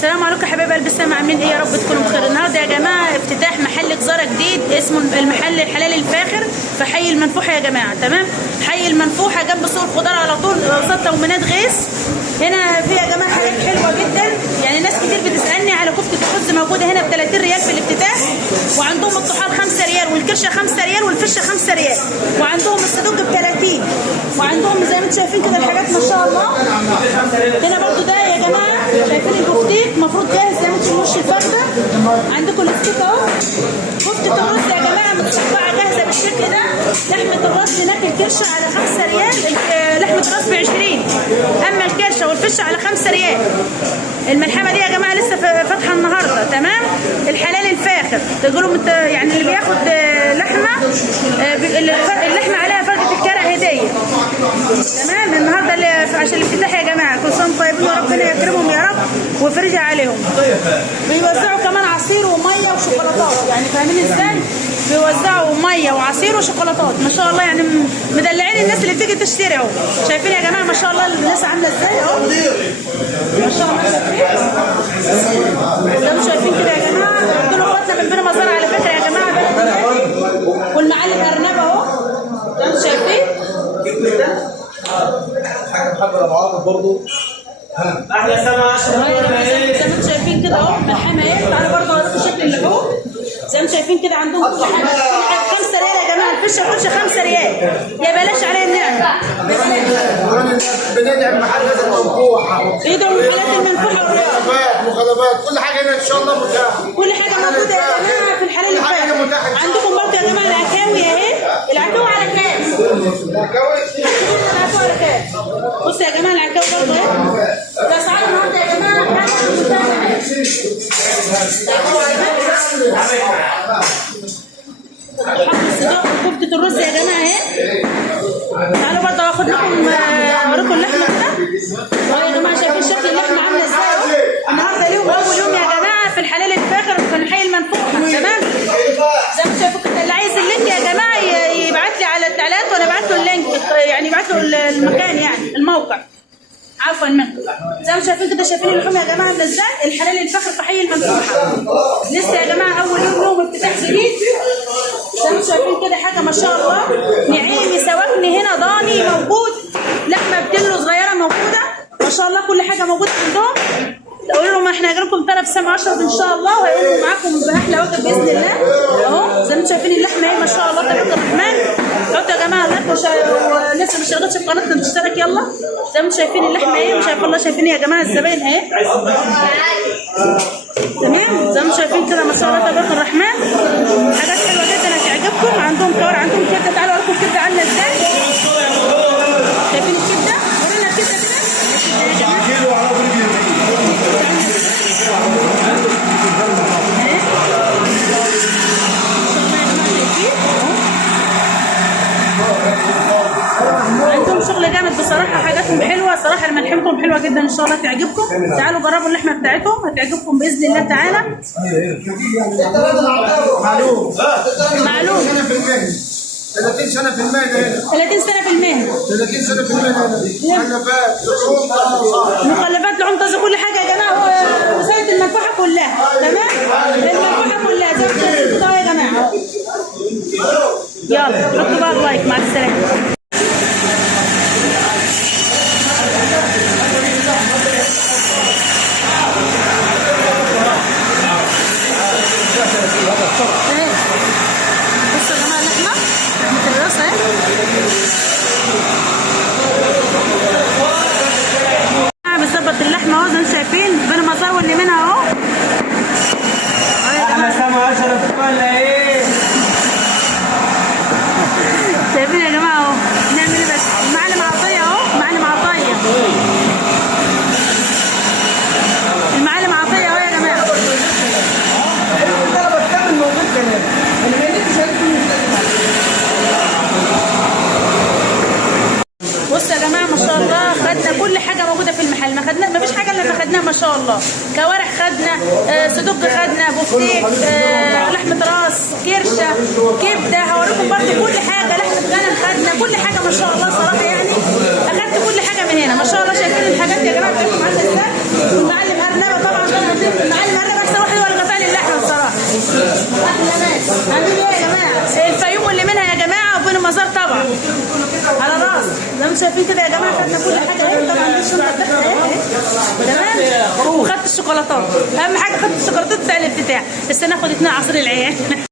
السلام عليكم يا حبايب قلبي السما، عاملين ايه؟ يا رب تكونوا بخير. النهارده يا جماعه افتتاح محل جزاره جديد اسمه المحل الحلال الفاخر في حي المنفوحه يا جماعه. تمام، حي المنفوحه جنب سوق الخضار على طول قصاد تموينات غيث. هنا في يا جماعه حاجات حلوه جدا، يعني ناس كتير بتسالني على كفته الرز موجوده هنا ب 30 ريال في الافتتاح، وعندهم الطحال 5 ريال والكرشه 5 ريال والفشه 5 ريال، وعندهم الصدوق ب 30، وعندهم زي ما انتم شايفين كده الحاجات ما شاء الله. هنا برضو ده يا جماعه شايفين البفتيك المفروض جاهز زي ما انتم وش الفرده. عندكم الستيك اهو، كفته الرز يا جماعه متصبعه جاهزه بالشكل ده. لحمه الراس هناك الكرشه على 5 ريال، لحمه الراس ب 20، اما الكرشه والفشه على 5 ريال. الملحمه دي يا جماعه لسه فاتحه النهارده. تمام، الحلال الفاخر تقولوا يعني اللي بياخد لحمه اللحمه عليها فرقه الكرع هديه. تمام، النهارده عشان الافتتاح يا جماعه. كل سنه وانتم طيبين وربنا يكرمهم يا رب ويفرجها عليهم. بيوزعوا كمان عصير وميه وشوكولاتات، يعني فاهمين ازاي؟ بيوزعوا ميه وعصير وشوكولاتات ما شاء الله، يعني مدلعين الناس اللي بتيجي تشتري اهو. شايفين يا جماعه ما شاء الله الناس عامله ازاي اهو، ما شاء الله. زي ما شايفين كده يا جماعه، دول اخواتنا من بين مزار على فكره يا جماعه، بلد والمعالم ارنب اهو زي ما انتم شايفين. حاجه محمد ابو عاطف برضه احلى سما 10 زي ما انتم شايفين كده اهو. ملحمه ايه، تعالوا برضه اوريكم شكل اللحوم. زي ما انتم شايفين كده عندهم كل حاجه 5 ريال يا جماعه. الفشه كلش 5 ريال، يا بلاش عليه النعمه. بندعم محل المنفوحه، يدعم محلات المنفوحه والرياض، مخالفات، كل حاجه هنا ان شاء الله متاحه. كل حاجه موجوده يا جماعه في الحلال الفاخر. عندكم برضه يا جماعه العكاوي اهي، العكاوي على كام؟ العكاوي على كام؟ بصوا يا جماعه العكاوي برضه اهي. الاسعار النهارده يا جماعه حاجه ممتازه. كفتة الرز يا جماعه اهي. تعالوا برضه اخد لكم اوريكم اللحمه كده اهو يا جماعه. شايفين شكل اللحمه عامله ازاي اهو. النهارده ليهم اول يوم يا جماعه في الحلال الفاخر في الحي المنفوحه. تمام، زي ما شايفين كده. اللي عايز اللينك يا جماعه يبعت لي على التعليقات وانا ابعت له اللينك، يعني يبعت له المكان يعني الموقع عفوا منكم. زي ما شايفين كده، شايفين اللحوم يا جماعه عامله ازاي. الحلال الفاخر في حي المنفوحه لسه يا جماعه اول يوم افتتاح جديد. زي ما شايفين كده حاجه ما شاء الله. نعيمي سواكني هنا ضاني موجود، لحمه بتلو صغيره موجوده ما شاء الله، كل حاجه موجوده عندهم. قولوا لهم احنا هنجي لكم 3 سنة 10 ان شاء الله، وهيقوموا معاكم باحلى وجه باذن الله. اهو زي ما انتم شايفين اللحمه اهي ما شاء الله تبارك الرحمن. حطوا يا جماعه لايك، ولسه ما اشتركتش في قناتنا تشترك يلا. زي ما انتم شايفين اللحمه اهي ما شاء الله. شايفين يا جماعه الزباين اهي. تمام، زي ما انتم شايفين كده ما شاء الله تبارك الرحمن. حاجات حلوه جدا هتعجبكم. عندهم كور، عندهم كبده. تعالوا اوريكم الكبده عامله ازاي. شايفين الكبده؟ ورينا الكبده كده. عندهم شغل جامد بصراحه، حاجاتهم حلوه صراحه. الملحمتهم حلوه جدا ان شاء الله تعجبكم. تعالوا جربوا اللحمه بتاعتهم هتعجبكم باذن الله تعالى. معلوم 30 سنه في المهنه هنا، 30 سنه في المهنه، 30 سنه في المهنه هنا. مخلفات لحوم طازه كل حاجه يا جماعه. وسائل المنفوحه كلها. تمام، المنفوحه كلها زي ما انتم شايفين يا جماعه. يلا حطوا بقى اللايك. مع السلامه. بصوا يا جماعه لحمه الراس اهي. بنظبط اللحمه اهو زي ما انتم شايفين بين المزار واللي منها اهو. احلى سما 10 ولا ايه؟ شايفين يا جماعه اهو. نعمل ايه بس؟ المعلم عطيه اهو، المعلم عطيه، المعلم عطيه اهو يا جماعه. انا بكمل موجود كمان، انا ما لقيتش بصوا يا جماعه ما شاء الله خدنا كل حاجه موجوده في المحل. ما فيش حاجه الا ما خدناها ما شاء الله. كوارع خدنا، صدوق خدنا، بفتيك، لحمه راس، كرشه، كبده. هوريكم برضه كل حاجه. لحمه غنم خدنا، كل حاجه ما شاء الله صراحه. يعني اخدت كل حاجه من هنا ما شاء الله. شايفين الحاجات يا جماعه بتاعتكم عامله ازاي. المعلم ارنبه طبعا طبعا على راس زي ما شايفين كده يا جماعه. خدنا كل حاجه اهي طبعا. دي الشنطه بتاعتنا اهي تمام. وخدت الشوكولاتات. اهم حاجه خدت الشوكولاتات بتاع الافتتاح. بس ناخد 2 عصير العيال